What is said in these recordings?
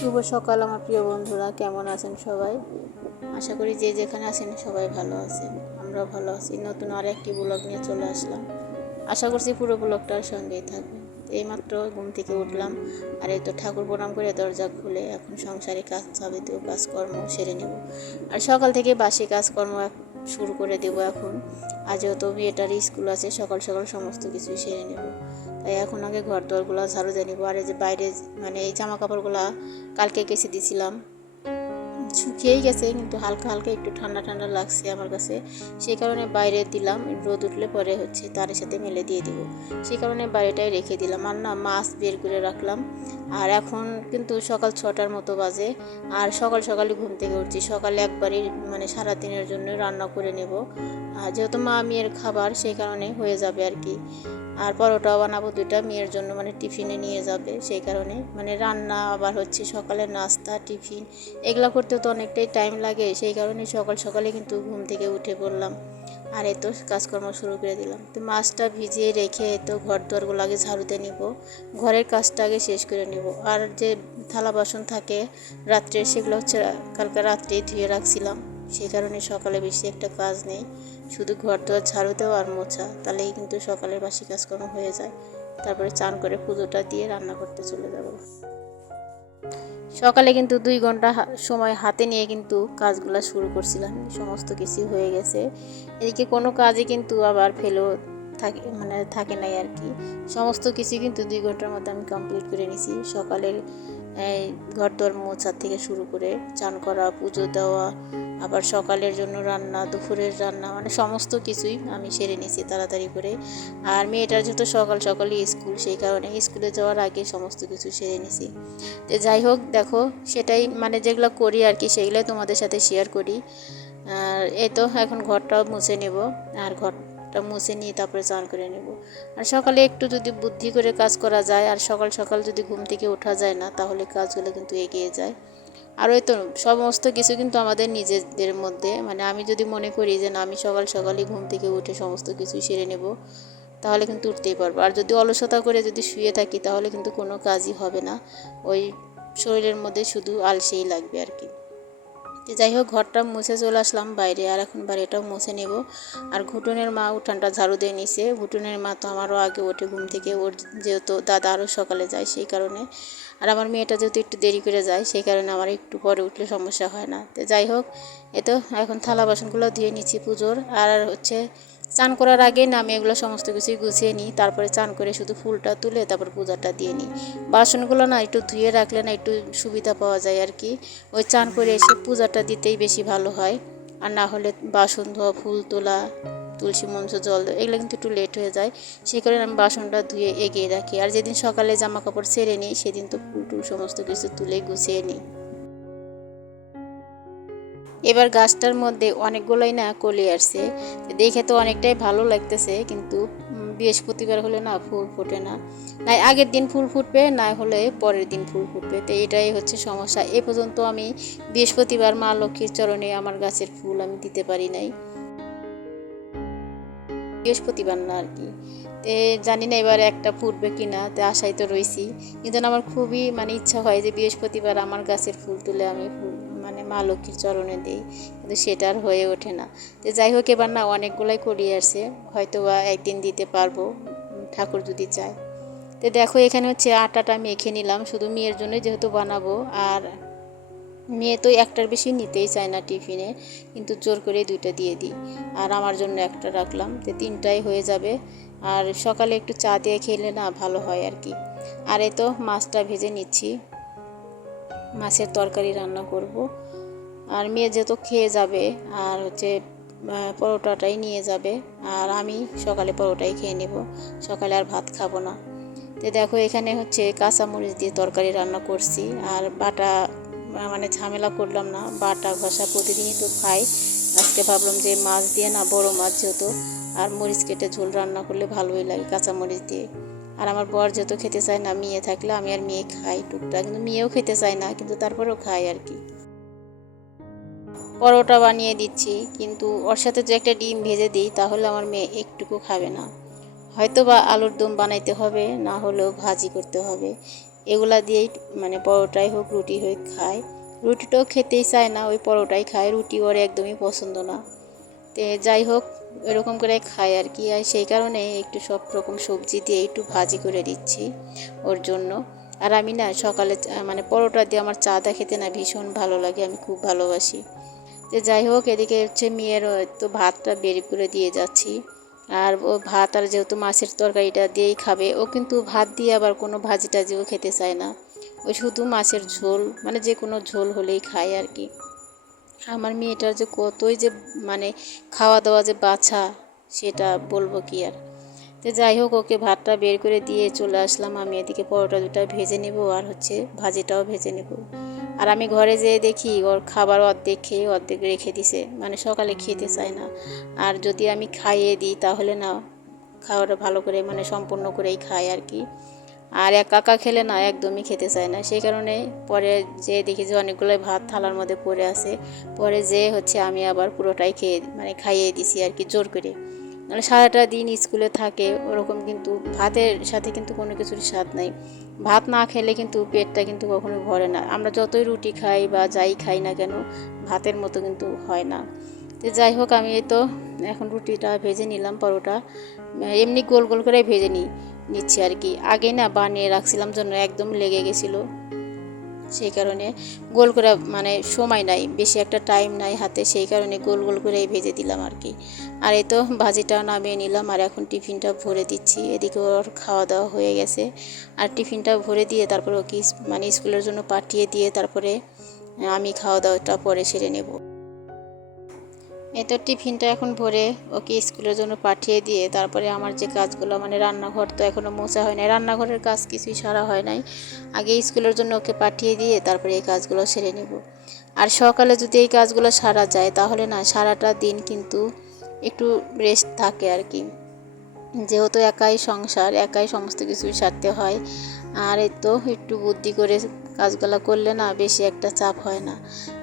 শুভ সকাল, আমার প্রিয় বন্ধুরা। কেমন আছেন সবাই? আশা করি যে যেখানে আছেন সবাই ভালো আছেন। আমরাও ভালো আছি। নতুন আর একটি ব্লগ নিয়ে চলে আসলাম। আশা করছি পুরো ব্লগটার সঙ্গেই থাকবে এইমাত্র ঘুম থেকে উঠলাম। আর এই তো ঠাকুর প্রণাম করে দরজা খুলে এখন সংসারে কাজ, যাবতীয় কাজকর্ম সেরে নেব। আর সকাল থেকে বাসি কাজকর্ম শুরু করে দেবো এখন। আজও তো মেয়েটার স্কুল আছে। সকাল সকাল সমস্ত কিছুই সেরে নেব। এখন আগে ঘর দরগুলো ঝাড়ু দিয়ে নিবো। আর এই যে বাইরে মানে এই জামা কাপড়গুলো কালকে কেসে দিছিলাম। শুকিয়েই গেছে, কিন্তু হালকা হালকা একটু ঠান্ডা ঠান্ডা লাগছে আমার কাছে। সেই কারণে বাইরে দিলাম, রোদ উঠলে পরে হচ্ছে তার সাথে মেলে দিয়ে দিব। সেই কারণে বাইরেটাই রেখে দিলাম। আর না, মাছ বের করে রাখলাম। আর এখন কিন্তু সকাল ছটার মতো বাজে। আর সকাল সকালে ঘুম থেকে উঠছি। সকালে একবারই মানে সারাদিনের জন্য রান্না করে নেব। আর যেহেতু মা মেয়ের খাবার, সেই কারণে হয়ে যাবে আর কি। আর পরোটাও বানাবো দুইটা, মেয়ের জন্য মানে টিফিনে নিয়ে যাবে, সেই কারণে। মানে রান্না আবার হচ্ছে সকালের নাস্তা, টিফিন, এগুলো করতে তো অনেকটাই টাইম লাগে, সেই কারণে সকাল সকালে কিন্তু ঘুম থেকে উঠে পড়লাম। আর এই তো কাজকর্ম শুরু করে দিলাম। তো মাছটা ভিজিয়ে রেখে এই তো ঘর দুয়ারগুলো আগে ঝাড়ুতে নিব, ঘরের কাজটা আগে শেষ করে নিব। আর যে থালা বাসন থাকে রাত্রে, সেগুলো হচ্ছে কালকে রাত্রে ধুয়ে রাখছিলাম। সেই কারণে সকালে বেশি একটা কাজ নেই। শুধু ঘর দোয়ার ঝাড়ু দেওয়া আর মোছা, তাহলেই কিন্তু সকালের বাসি কাজকর্ম হয়ে যায়। তারপরে চান করে পুজোটা দিয়ে রান্না করতে চলে যাব। সকালে কিন্তু দুই ঘণ্টা সময় হাতে নিয়ে কিন্তু কাজগুলো শুরু করছিলাম। সমস্ত কিছু হয়ে গেছে। এদিকে কোনো কাজে কিন্তু আবার ফেলেও থাকে মানে থাকে নাই আর কি। সমস্ত কিছু কিন্তু দুই ঘণ্টার মধ্যে আমি কমপ্লিট করে নিছি। সকালের ঘর দর মোছা থেকে শুরু করে চান করা, পুজো দেওয়া, আবার সকালের জন্য রান্না, দুপুরের রান্না মানে সমস্ত কিছুই আমি সেরে নিয়েছি তাড়াতাড়ি করে। আর মেয়েটার যেহেতু সকাল সকালই স্কুল, সেই কারণে স্কুলে যাওয়ার আগে সমস্ত কিছু সেরে নিয়েছি তো যাই হোক, দেখো, সেটাই মানে যেগুলো করি আর কি, সেগুলোই তোমাদের সাথে শেয়ার করি। আর এই তো, এখন ঘরটাও মুছে নেব। আর ঘরটা মুছে নিয়ে তারপরে চান করে নেব। আর সকালে একটু যদি বুদ্ধি করে কাজ করা যায়, আর সকাল সকাল যদি ঘুম থেকে ওঠা যায় না, তাহলে কাজগুলো কিন্তু এগিয়ে যায়। আর ওই তো সমস্ত কিছু কিন্তু আমাদের নিজেদের মধ্যে মানে আমি যদি মনে করি যে না, আমি সকাল সকালই ঘুম থেকে উঠে সমস্ত কিছু সেরে নেব, তাহলে কিন্তু উঠতেই পারব। আর যদি অলসতা করে যদি শুয়ে থাকি, তাহলে কিন্তু কোনো কাজই হবে না। ওই শরীরের মধ্যে শুধু আলসেই লাগবে আর কি। যাই হোক, ঘরটা মুছে চলে আসলাম বাইরে, আর এখন এটাও মুছে নেব। আর ঘুটনের মা উঠানটা ঝাড়ু দিয়ে নিছে। ঘুটনের মা তো আমারও আগে ওঠে ঘুম থেকে, ওর যেহেতু দাদা আরও সকালে যায় সেই কারণে। আর আমার মেয়েটা যেহেতু একটু দেরি করে যায়, সেই কারণে আমার একটু পরে উঠলে সমস্যা হয় না। তো যাই হোক, এ তো এখন থালা বাসনগুলো ধুয়ে নিচ্ছি পুজোর। আর হচ্ছে চান করার আগে না আমি এগুলো সমস্ত কিছুই গুছিয়ে নিই, তারপরে চান করে শুধু ফুলটা তুলে তারপর পূজাটা দিয়ে নিই। বাসনগুলো না একটু ধুয়ে রাখলে না একটু সুবিধা পাওয়া যায় আর কি। ওই চান করে এসে পূজাটা দিতেই বেশি ভালো হয়। আর না হলে বাসন ধোয়া, ফুল তোলা, তুলসী মঞ্চ, জল এগুলো কিন্তু একটু লেট হয়ে যায়। সেই কারণে আমি বাসনটা ধুয়ে এগিয়ে রাখি। আর যেদিন সকালে জামা কাপড় ছেড়ে নিই, সেদিন তো ফুল টুল সমস্ত কিছু তুলে গুছিয়ে নিই। এবার গাছটার মধ্যে অনেকগুলোই না কলি আসছে। দেখে তো অনেকটাই ভালো লাগতেছে, কিন্তু বৃহস্পতিবার হলে না ফুল ফোটে না। নাই আগের দিন ফুল ফুটবে, না হলে পরের দিন ফুল ফুটবে। তো এটাই হচ্ছে সমস্যা। এ পর্যন্ত আমি বৃহস্পতিবার মা লক্ষ্মীর চরণে আমার গাছের ফুল আমি দিতে পারি নাই। বৃহস্পতিবার না আর কি। তে জানি না এবার একটা ফুটবে কি না তে আশায় তো রয়েছি কিন্তু আমার খুবই মানে ইচ্ছা হয় যে বৃহস্পতিবার আমার গাছের ফুল তুলে আমি ফুল মানে মা লক্ষ্মীর চরণে দিই, কিন্তু সেটা আর হয়ে ওঠে না। তো যাই হোক, এবার না অনেকগুলাই করিয়ে আসছে হয়তো বা একদিন দিতে পারব ঠাকুর যদি চায়। তো দেখো, এখানে হচ্ছে আটাটা মেখে নিলাম, শুধু মেয়ের জন্য যেহেতু বানাবো, আর মেয়ে তো একটার বেশি নিতেই চায় না টিফিনে, কিন্তু জোর করে দুইটা দিয়ে দিই। আর আমার জন্য একটা রাখলাম, তো তিনটাই হয়ে যাবে। আর সকালে একটু চা দিয়ে খেলে না ভালো হয় আর কি। আর এ তো মাছটা ভেজে নিচ্ছি, মাছের তরকারি রান্না করব। আর মেয়ে যেহেতু খেয়ে যাবে আর হচ্ছে পরোটাটাই নিয়ে যাবে, আর আমি সকালে পরোটাই খেয়ে নেব। সকালে আর ভাত খাব না। তো দেখো এখানে হচ্ছে কাঁচামরিচ দিয়ে তরকারি রান্না করছি, আর বাটা মানে ঝামেলা করলাম না, বাটা ঘষা প্রতিদিনই তো খাই। আজকে ভাবলাম যে মাছ দিয়ে না, বড় মাছ যেহেতু, আর মরিচ কেটে ঝোল রান্না করলে ভালোই লাগে কাঁচামরিচ দিয়ে। আর আমার বর যেহেতু খেতে চায় না, মেয়ে থাকলে আমি আর মেয়ে খাই টুকটাক, কিন্তু মেয়েও খেতে চায় না, কিন্তু তারপরেও খাই আর কি। পরোটা বানিয়ে দিচ্ছি, কিন্তু ওর সাথে যে একটা ডিম ভেজে দিই, তাহলে আমার মেয়ে একটুকু খাবে না। হয়তো বা আলুর দম বানাইতে হবে, না হলেও ভাজি করতে হবে। এগুলা দিয়েই মানে পরোটাই হোক, রুটি হোক খায়। রুটিটাও খেতেই চায় না, ওই পরোটাই খায়। রুটি ওর একদমই পছন্দ না। তে যাই হোক, এরকম করে খায় আর কি। আর সেই কারণে একটু সব রকম সবজি দিয়ে একটু ভাজি করে দিচ্ছি ওর জন্য। আর আমি না সকালে মানে পরোটা দিয়ে আমার চাটা খেতে না ভীষণ ভালো লাগে, আমি খুব ভালোবাসি। তো যাই হোক, এদিকে হচ্ছে মেয়ের তো ভাতটা বের করে দিয়ে যাচ্ছি। আর ও ভাত আর যেহেতু মাছের তরকারিটা দিয়েই খাবে, ও কিন্তু ভাত দিয়ে আবার কোনো ভাজি টাজিও খেতে চায় না। ওই শুধু মাছের ঝোল মানে যে কোনো ঝোল হলেই খায় আর কি। আমার মেয়েটার যে কতই যে মানে খাওয়া দাওয়া যে বাছা, সেটা বলব কি আর। তো যাই হোক, ওকে ভাতটা বের করে দিয়ে চলে আসলাম। আমি এদিকে পরোটা দুটা ভেজে নেব আর হচ্ছে ভাজিটাও ভেজে নেব। আর আমি ঘরে যেয়ে দেখি, ওর খাবার অর্ধেক খেয়ে অর্ধেক রেখে দিছে। মানে সকালে খেতে চায় না। আর যদি আমি খাইয়ে দিই, তাহলে না, খাওয়াটা ভালো করে মানে সম্পূর্ণ করেই খায় আর কি। আর এক কাকা খেলে না, একদমই খেতে চায় না। সেই কারণে পরে যে দেখি যে অনেকগুলোই ভাত থালার মধ্যে পড়ে আছে। পরে যে হচ্ছে আমি আবার পুরোটাই খেয়ে মানে খাইয়ে দিছি আর কি, জোর করে। সারাটা দিন স্কুলে থাকে, ওরকম কিন্তু ভাতের সাথে কিন্তু কোনো কিছুর স্বাদ নাই। ভাত না খেলে কিন্তু পেটটা কিন্তু কখনো ভরে না। আমরা যতই রুটি খাই বা যাই খাই না কেন, ভাতের মতো কিন্তু হয় না। তো যাই হোক, আমি এই তো এখন রুটিটা ভেজে নিলাম, পরোটা। এমনি গোল গোল করে ভেজে নিই নিচ্ছি আর কি। আগে না বানিয়ে রাখছিলাম জন্য একদম লেগে গেছিল। সেই কারণে গোল করে মানে সময় নাই, বেশি একটা টাইম নাই হাতে, সেই কারণে গোল গোল করেই ভেজে দিলাম আর কি। আর এই তো ভাজিটা নামিয়ে নিলাম আর এখন টিফিনটা ভরে দিচ্ছি। এদিকে ওর খাওয়া দাওয়া হয়ে গেছে। আর টিফিনটা ভরে দিয়ে তারপরে ওকে মানে স্কুলের জন্য পাঠিয়ে দিয়ে তারপরে আমি খাওয়া দাওয়াটা পরে সেরে নেব। তো টিফিনটা এখন ভরে ওকে স্কুলের জন্য পাঠিয়ে দিয়ে তারপরে আমার যে কাজগুলো মানে রান্নাঘর তো এখনও মোছা হয় নাই, রান্নাঘরের কাজ কিছুই সারা হয় নাই। আগে স্কুলের জন্য ওকে পাঠিয়ে দিয়ে তারপরে এই কাজগুলো সেরে নেব। আর সকালে যদি এই কাজগুলো সারা যায়, তাহলে না সারাটা দিন কিন্তু একটু রেস্ট থাকে আর কি। যেহেতু একাই সংসার, একাই সমস্ত কিছু সারতে হয়, আর এই তো একটু বুদ্ধি করে কাজগুলো করলে না বেশি একটা চাপ হয় না।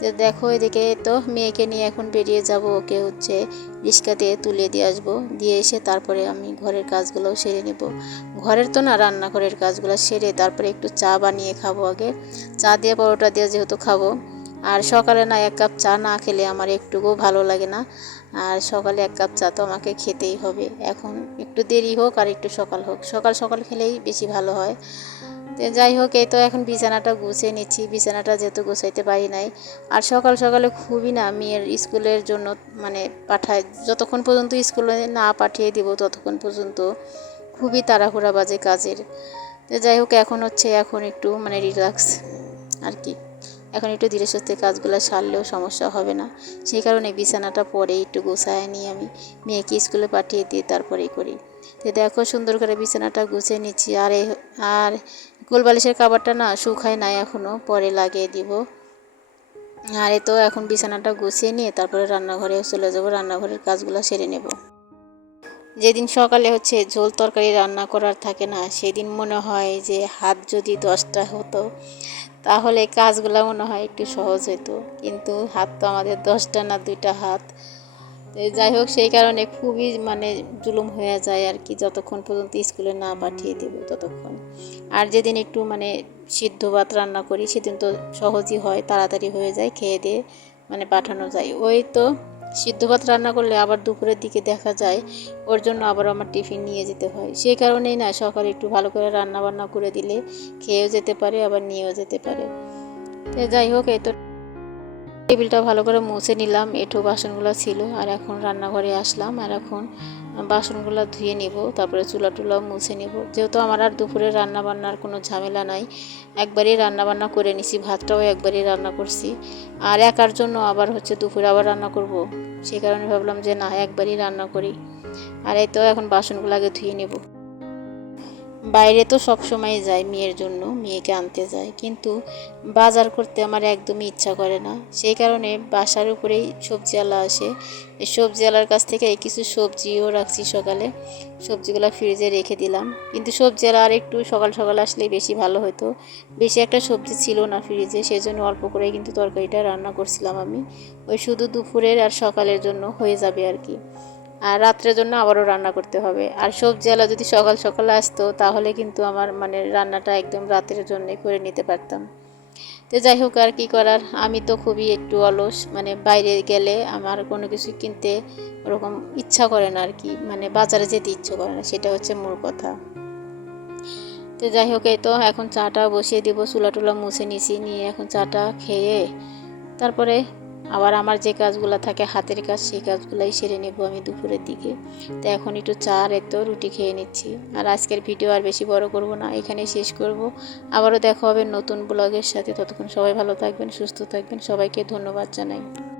তো দেখো এদিকে তো মেয়েকে নিয়ে এখন বেরিয়ে যাব, ওকে হচ্ছে রিক্সাতে তুলে দিয়ে আসব। দিয়ে এসে তারপরে আমি ঘরের কাজগুলোও সেরে নেব। ঘরের তো না, রান্নাঘরের কাজগুলো সেরে তারপরে একটু চা বানিয়ে খাব আগে। চা দিয়ে, পরোটা দিয়ে যেহেতু খাব। আর সকালে না এক কাপ চা না খেলে আমার একটুকুও ভালো লাগে না। আর সকালে এক কাপ চা তো আমাকে খেতেই হবে। এখন একটু দেরি হোক আর একটু সকাল হোক। সকাল সকাল খেলেই বেশি ভালো হয়। তো যাই হোক, এই তো এখন বিছানাটা গুছিয়ে নিচ্ছি। বিছানাটা যেহেতু গুছাইতে পারি নাই। আর সকাল সকালে খুবই না মেয়ের স্কুলের জন্য মানে পাঠায়। যতক্ষণ পর্যন্ত স্কুলে না পাঠিয়ে দিব, ততক্ষণ পর্যন্ত খুবই তাড়াহুড়া বাজে কাজের। তো যাই হোক, এখন হচ্ছে এখন একটু মানে রিল্যাক্স আর কি। এখন একটু ধীরে সুস্থে কাজগুলো সারলেও সমস্যা হবে না। সেই কারণে বিছানাটা পরে একটু গোছায় নিয়ে আমি। মেয়েকে স্কুলে পাঠিয়ে দিয়ে তারপরেই করি। তো দেখো সুন্দর করে বিছানাটা গুছিয়ে নিচ্ছি। আর আর কোলবালিশের কাবারটা না শুকায় নাই এখনও পরে লাগিয়ে দিব। আর এই তো এখন বিছানাটা গুছিয়ে নিয়ে তারপরে রান্নাঘরে চলে যাব, রান্নাঘরের কাজগুলো সেরে নেব। যেদিন সকালে হচ্ছে ঝোল তরকারি রান্না করার থাকে না, সেদিন মনে হয় যে হাত যদি দশটা হতো, তাহলে কাজগুলো মনে হয় একটু সহজ হতো কিন্তু হাত তো আমাদের দশটা না দুইটা হাত। তো যাই হোক, সেই কারণে খুবই মানে জুলুম হয়ে যায় আর কি, যতক্ষণ পর্যন্ত স্কুলে না পাঠিয়ে দেব ততক্ষণ। আর যেদিন একটু মানে সিদ্ধ ভাত রান্না করি, সেদিন তো সহজই হয়, তাড়াতাড়ি হয়ে যায়, খেয়ে দিয়ে মানে পাঠানো যায়। ওই তো সিদ্ধ ভাত রান্না করলে আবার দুপুরের দিকে দেখা যায়, ওর জন্য আবার আমার টিফিন নিয়ে যেতে হয়। সেই কারণেই না, সকালে একটু ভালো করে রান্না বান্না করে দিলে খেয়েও যেতে পারে, আবার নিয়েও যেতে পারে। যাই হোক, এই তো টেবিলটা ভালো করে মুছে নিলাম, এঁঠো বাসনগুলো ছিল, আর এখন রান্নাঘরে আসলাম, আর এখন বাসনগুলো ধুয়ে নিব, তারপরে চুলা টুলা মুছে নিব। যেহেতু আমার আর দুপুরে রান্না বান্নার কোনো ঝামেলা নাই, একবারই রান্না বান্না করে নিছি, ভাতটাও একবারই রান্না করছি। আর একার জন্য আবার হচ্ছে দুপুরে আবার রান্না করব সেই কারণে ভাবলাম যে না, একবারই রান্না করি। আর এই তো এখন বাসনগুলো আগে ধুয়ে নেব। বাইরে তো সব সময় যাই মেয়ের জন্য, মেয়েকে আনতে যাই কিন্তু বাজার করতে আমার একদমই ইচ্ছা করে না। সেই কারণে বাসার উপরেই সবজিওয়ালা আসে। সবজিওয়ালার কাছ থেকে কিছু সবজিও রাখছি সকালে। সবজিগুলো ফ্রিজে রেখে দিলাম। কিন্তু সবজিওয়ালা আর একটু সকাল সকাল আসলে বেশি ভালো হতো। বেশি একটা সবজি ছিল না ফ্রিজে সেই জন্য অল্প করে কিন্তু তরকারিটা রান্না করছিলাম আমি। ওই শুধু দুপুরের আর সকালের জন্য হয়ে যাবে আর কি। আর রাত্রের জন্য আবারও রান্না করতে হবে। আর সবজি আলা যদি সকাল সকালে আসতো, তাহলে কিন্তু আমার মানে রান্নাটা একদম রাতের জন্য করে নিতে পারতাম। তো যাই হোক, আর কী করার? আমি তো খুবই একটু অলস মানে বাইরে গেলে আমার কোনো কিছু কিনতে ওরকম ইচ্ছা করে না আর কি মানে বাজারে যেতে ইচ্ছে করে না, সেটা হচ্ছে মূল কথা। তো যাই হোক, এই তো এখন চাটা বসিয়ে দিব, চুলা টুলা মুছে নিছি, নিয়ে এখন চাটা খেয়ে তারপরে আবার আমার যে কাজগুলো থাকে, হাতের কাজ সেই কাজগুলাই সেরে নেব আমি দুপুরের দিকে। তো এখন একটু চা আর এত রুটি খেয়ে নিচ্ছি। আর আজকের ভিডিও আর বেশি বড় করব না এখানে শেষ করব। আবারও দেখা হবে নতুন ব্লগের সাথে। ততক্ষণ সবাই ভালো থাকবেন, সুস্থ থাকবেন। সবাইকে ধন্যবাদ জানাই।